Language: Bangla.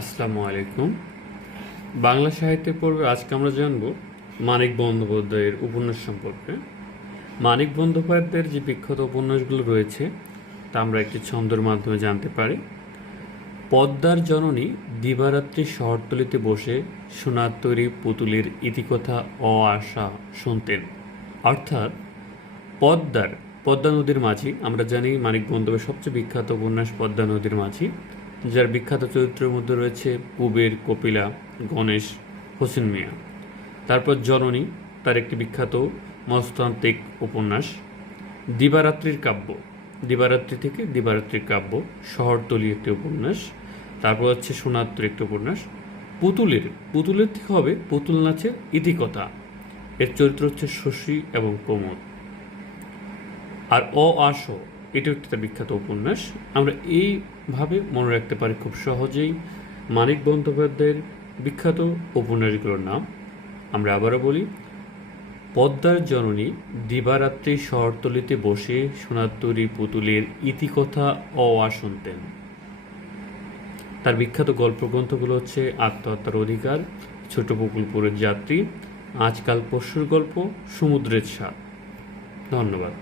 আসসালামু আলাইকুম। বাংলা সাহিত্যের পর্বে আজকে আমরা জানব মানিক বন্দ্যোপাধ্যায়ের উপন্যাস সম্পর্কে। মানিক বন্দ্যোপাধ্যায়ের যে বিখ্যাত উপন্যাসগুলো রয়েছে তা আমরা একটি ছন্দের মাধ্যমে জানতে পারি। পদ্মার জননী দিবারাত্রি শহরতলিতে বসে সোনার তৈরি পুতুলের ইতিকথা আশা শুনতেন। অর্থাৎ পদ্মা নদীর মাঝি, আমরা জানি মানিক বন্দ্যোপাধ্যায়ের সবচেয়ে বিখ্যাত উপন্যাস পদ্মা নদীর মাঝি, যার বিখ্যাত চরিত্রের মধ্যে রয়েছে কুবের, কপিলা, গণেশ, হোসেন মিয়া। তারপর জননী, তার একটি বিখ্যাত মনস্তাত্ত্বিক উপন্যাস। দিবারাত্রির কাব্য, দিবারাত্রি থেকে দিবারাত্রির কাব্য, শহরতলি একটি উপন্যাস। তারপর হচ্ছে সোনাত্তর একটি উপন্যাস। পুতুলের থেকে হবে পুতুল নাচের ইতিকথা, এর চরিত্র হচ্ছে শশী এবং প্রমোদ। আর আস, এটা একটি তার বিখ্যাত উপন্যাস। আমরা এইভাবে মনে রাখতে পারি খুব সহজেই মানিক বন্দ্যোপাধ্যায়ের বিখ্যাত উপন্যাসগুলোর নাম। আমরা আবারও বলি, পদ্মার জননী দিবারাত্রি শহরতলিতে বসে সোনার তৈরি পুতুলের ইতিকথা শুনতেন। তার বিখ্যাত গল্পগ্রন্থগুলো হচ্ছে আত্মহত্যার অধিকার, ছোট বকুলপুরের যাত্রী, আজকাল পরশুর গল্প, সমুদ্রের স্বাদ। ধন্যবাদ।